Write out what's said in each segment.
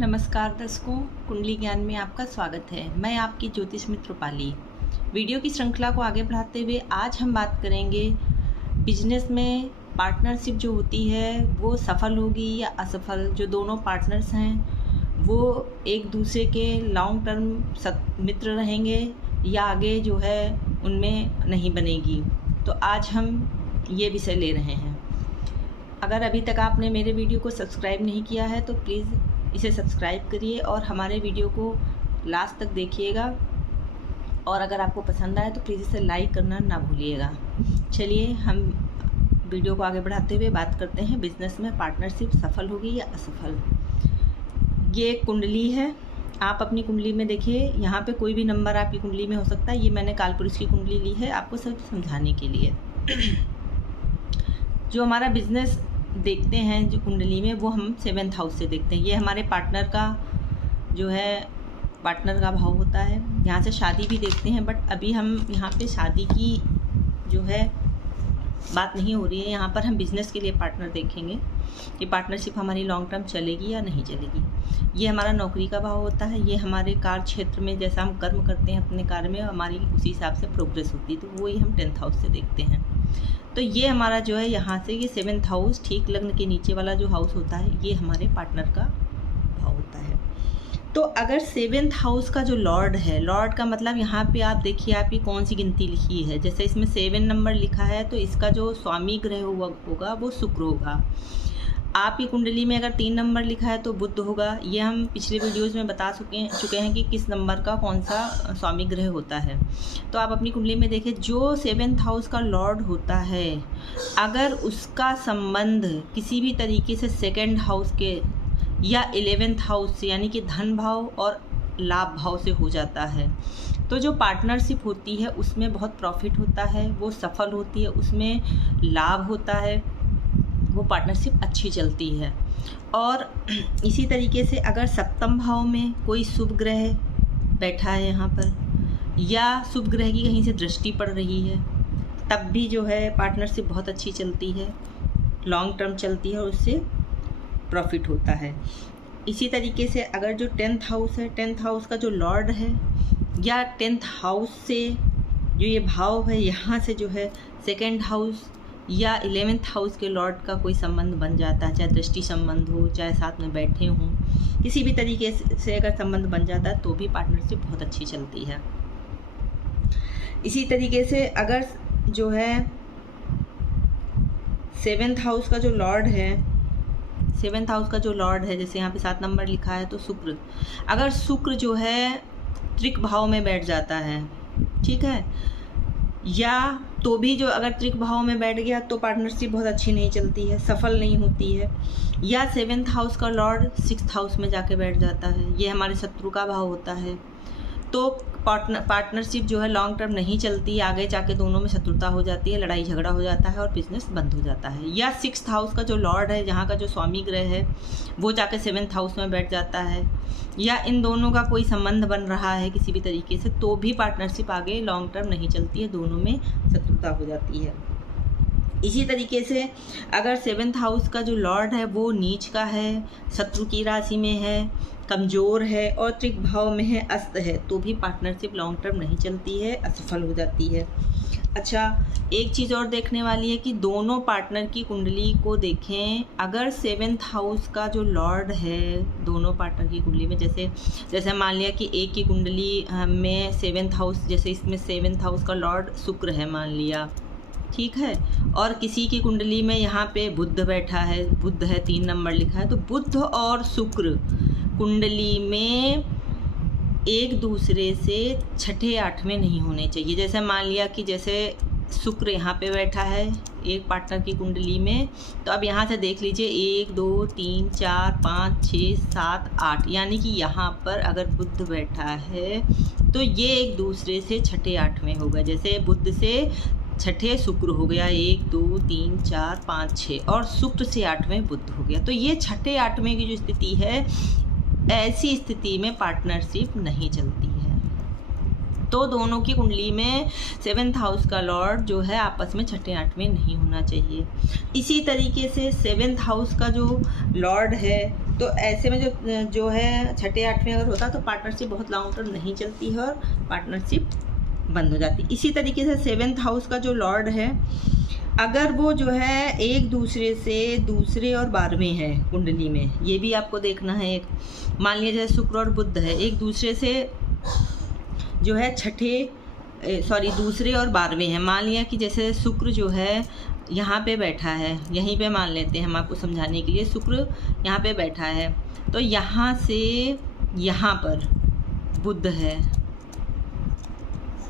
नमस्कार दर्शकों, कुंडली ज्ञान में आपका स्वागत है। मैं आपकी ज्योतिष मित्र रूपाली। वीडियो की श्रृंखला को आगे बढ़ाते हुए आज हम बात करेंगे बिजनेस में पार्टनरशिप जो होती है वो सफल होगी या असफल। जो दोनों पार्टनर्स हैं वो एक दूसरे के लॉन्ग टर्म मित्र रहेंगे या आगे जो है उनमें नहीं बनेगी। तो आज हम ये विषय ले रहे हैं। अगर अभी तक आपने मेरे वीडियो को सब्सक्राइब नहीं किया है तो प्लीज़ इसे सब्सक्राइब करिए और हमारे वीडियो को लास्ट तक देखिएगा। और अगर आपको पसंद आए तो प्लीज़ इसे लाइक करना ना भूलिएगा। चलिए हम वीडियो को आगे बढ़ाते हुए बात करते हैं बिजनेस में पार्टनरशिप सफल होगी या असफल। ये एक कुंडली है, आप अपनी कुंडली में देखिए। यहाँ पे कोई भी नंबर आपकी कुंडली में हो सकता है। ये मैंने कालपुरुष की कुंडली ली है आपको सब समझाने के लिए। जो हमारा बिजनेस देखते हैं जो कुंडली में वो हम 7th हाउस से देखते हैं। ये हमारे पार्टनर का जो है पार्टनर का भाव होता है। यहाँ से शादी भी देखते हैं, बट अभी हम यहाँ पे शादी की जो है बात नहीं हो रही है। यहाँ पर हम बिज़नेस के लिए पार्टनर देखेंगे कि पार्टनरशिप हमारी लॉन्ग टर्म चलेगी या नहीं चलेगी। ये हमारा नौकरी का भाव होता है। ये हमारे कार्य क्षेत्र में जैसा हम कर्म करते हैं अपने कार्य में हमारी उसी हिसाब से प्रोग्रेस होती है, तो वही हम 10th हाउस से देखते हैं। तो ये हमारा जो है यहाँ से ये 7th हाउस ठीक लग्न के नीचे वाला जो हाउस होता है ये हमारे पार्टनर का भाव होता है। तो अगर 7th हाउस का जो लॉर्ड है, लॉर्ड का मतलब यहाँ पे आप देखिए आपकी कौन सी गिनती लिखी है। जैसे इसमें 7 नंबर लिखा है तो इसका जो स्वामी ग्रह होगा वो शुक्र होगा। आपकी कुंडली में अगर 3 नंबर लिखा है तो बुध होगा। ये हम पिछले वीडियोज़ में बता चुके हैं कि किस नंबर का कौन सा स्वामी ग्रह होता है। तो आप अपनी कुंडली में देखें जो 7th हाउस का लॉर्ड होता है अगर उसका संबंध किसी भी तरीके से 2nd हाउस के या 11th हाउस से यानी कि धन भाव और लाभ भाव से हो जाता है तो जो पार्टनरशिप होती है उसमें बहुत प्रॉफिट होता है, वो सफल होती है, उसमें लाभ होता है, वो पार्टनरशिप अच्छी चलती है। और इसी तरीके से अगर 7th भाव में कोई शुभ ग्रह बैठा है यहाँ पर या शुभ ग्रह की कहीं से दृष्टि पड़ रही है तब भी जो है पार्टनरशिप बहुत अच्छी चलती है, लॉन्ग टर्म चलती है और उससे प्रॉफिट होता है। इसी तरीके से अगर जो 10th हाउस है, 10th हाउस का जो लॉर्ड है या 10th हाउस से जो ये भाव है यहाँ से जो है 2nd हाउस या 11th हाउस के लॉर्ड का कोई संबंध बन जाता है, चाहे दृष्टि संबंध हो चाहे साथ में बैठे हों, किसी भी तरीके से अगर संबंध बन जाता है तो भी पार्टनरशिप बहुत अच्छी चलती है। इसी तरीके से अगर जो है 7th हाउस का जो लॉर्ड है, 7th हाउस का जो लॉर्ड है जैसे यहाँ पे 7 नंबर लिखा है तो शुक्र, अगर शुक्र जो है त्रिक भाव में बैठ जाता है, ठीक है, या तो भी जो अगर त्रिक भाव में बैठ गया तो पार्टनरशिप बहुत अच्छी नहीं चलती है, सफल नहीं होती है। या 7th हाउस का लॉर्ड 6th हाउस में जाके बैठ जाता है, ये हमारे शत्रु का भाव होता है, तो पार्टनरशिप जो है लॉन्ग टर्म नहीं चलती, आगे जाके दोनों में शत्रुता हो जाती है, लड़ाई झगड़ा हो जाता है और बिजनेस बंद हो जाता है। या 6th हाउस का जो लॉर्ड है जहाँ का जो स्वामी ग्रह है वो जाके 7th हाउस में बैठ जाता है, या इन दोनों का कोई संबंध बन रहा है किसी भी तरीके से तो भी पार्टनरशिप आगे लॉन्ग टर्म नहीं चलती है, दोनों में शत्रुता हो जाती है। इसी तरीके से अगर 7th हाउस का जो लॉर्ड है वो नीच का है, शत्रु की राशि में है, कमज़ोर है और त्रिक भाव में है, अस्त है, तो भी पार्टनरशिप लॉन्ग टर्म नहीं चलती है, असफल हो जाती है। अच्छा, एक चीज़ और देखने वाली है कि दोनों पार्टनर की कुंडली को देखें। अगर 7th हाउस का जो लॉर्ड है दोनों पार्टनर की कुंडली में, जैसे मान लिया कि एक की कुंडली में 7th हाउस, जैसे इसमें 7th हाउस का लॉर्ड शुक्र है मान लिया, ठीक है, और किसी की कुंडली में यहाँ पे बुध बैठा है, बुध है 3 नंबर लिखा है, तो बुध और शुक्र कुंडली में एक दूसरे से 6ठे 8वें नहीं होने चाहिए। जैसे मान लिया कि जैसे शुक्र यहाँ पे बैठा है एक पार्टनर की कुंडली में, तो अब यहाँ से देख लीजिए 1 2 3 4 5 6 7 8, यानी कि यहाँ पर अगर बुध बैठा है तो ये एक दूसरे से 6ठे 8वें होगा। जैसे बुध से 6ठे शुक्र हो गया, 1 2 3 4 5 6, और शुक्र से 8वें बुध हो गया, तो ये 6ठे 8वें की जो स्थिति है ऐसी स्थिति में पार्टनरशिप नहीं चलती है। तो दोनों की कुंडली में 7th हाउस का लॉर्ड जो है आपस में 6ठे 8वें नहीं होना चाहिए। इसी तरीके से 7th हाउस का जो लॉर्ड है तो ऐसे में जो है छठे आठवें अगर होता तो पार्टनरशिप बहुत लॉन्ग टर्म नहीं चलती है और पार्टनरशिप बंद हो जाती। इसी तरीके से 7th हाउस का जो लॉर्ड है, अगर वो जो है एक दूसरे से दूसरे और 12वें है कुंडली में, ये भी आपको देखना है। एक मान लीजिए जैसे शुक्र और बुध है, एक दूसरे से जो है दूसरे और 12वें हैं। मान लिया कि जैसे शुक्र जो है यहाँ पे बैठा है, यहीं पे मान लेते हैं हम आपको समझाने के लिए, शुक्र यहाँ पे बैठा है, तो यहाँ से यहाँ पर बुध है,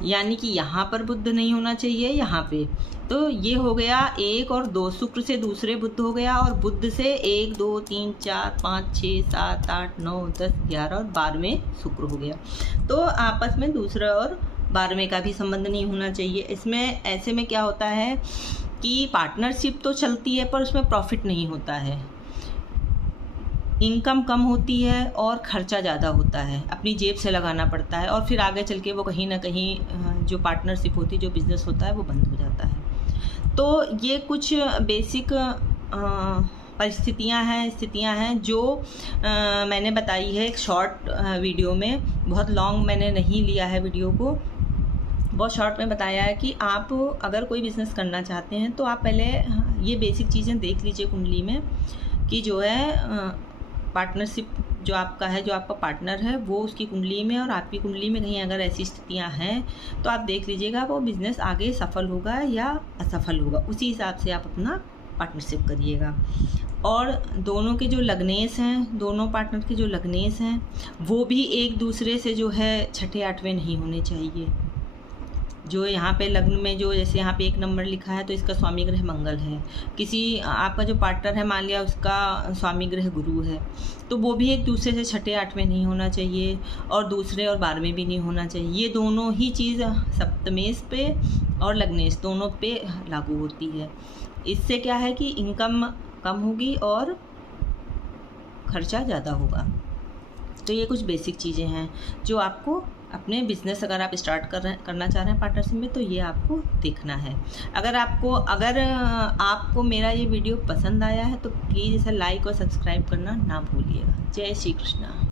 यानी कि यहाँ पर बुध नहीं होना चाहिए, यहाँ पे। तो ये हो गया 1 और 2, शुक्र से दूसरे बुध हो गया, और बुध से 1 2 3 4 5 6 7 8 9 10 11 और 12वें शुक्र हो गया। तो आपस में दूसरा और 12वें का भी संबंध नहीं होना चाहिए। इसमें ऐसे में क्या होता है कि पार्टनरशिप तो चलती है पर उसमें प्रॉफिट नहीं होता है, इनकम कम होती है और ख़र्चा ज़्यादा होता है, अपनी जेब से लगाना पड़ता है, और फिर आगे चल के वो कहीं ना कहीं जो पार्टनरशिप होती है, जो बिज़नेस होता है, वो बंद हो जाता है। तो ये कुछ बेसिक परिस्थितियाँ हैं, स्थितियाँ हैं जो मैंने बताई है एक शॉर्ट वीडियो में। बहुत लॉन्ग मैंने नहीं लिया है वीडियो को, बहुत शॉर्ट में बताया है कि आप अगर कोई बिज़नेस करना चाहते हैं तो आप पहले ये बेसिक चीज़ें देख लीजिए कुंडली में कि जो है पार्टनरशिप जो आपका है, जो आपका पार्टनर है, वो उसकी कुंडली में और आपकी कुंडली में कहीं अगर ऐसी स्थितियां हैं तो आप देख लीजिएगा वो बिज़नेस आगे सफल होगा या असफल होगा, उसी हिसाब से आप अपना पार्टनरशिप करिएगा। और दोनों के जो लग्नेश हैं, दोनों पार्टनर के जो लग्नेश हैं, वो भी एक दूसरे से जो है छठे आठवें नहीं होने चाहिए। जो यहाँ पे लग्न में जो जैसे यहाँ पे 1 नंबर लिखा है तो इसका स्वामी ग्रह मंगल है, किसी आपका जो पार्टनर है मान लिया उसका स्वामी ग्रह गुरु है, तो वो भी एक दूसरे से छठे आठवें नहीं होना चाहिए और दूसरे और 12वें भी नहीं होना चाहिए। ये दोनों ही चीज़ सप्तमेश पे और लग्नेश दोनों पे लागू होती है। इससे क्या है कि इनकम कम होगी और खर्चा ज़्यादा होगा। तो ये कुछ बेसिक चीज़ें हैं जो आपको अपने बिज़नेस अगर आप स्टार्ट करना चाह रहे हैं पार्टनरशिप में, तो ये आपको देखना है। अगर आपको मेरा ये वीडियो पसंद आया है तो प्लीज़ इसे लाइक और सब्सक्राइब करना ना भूलिएगा। जय श्री कृष्णा।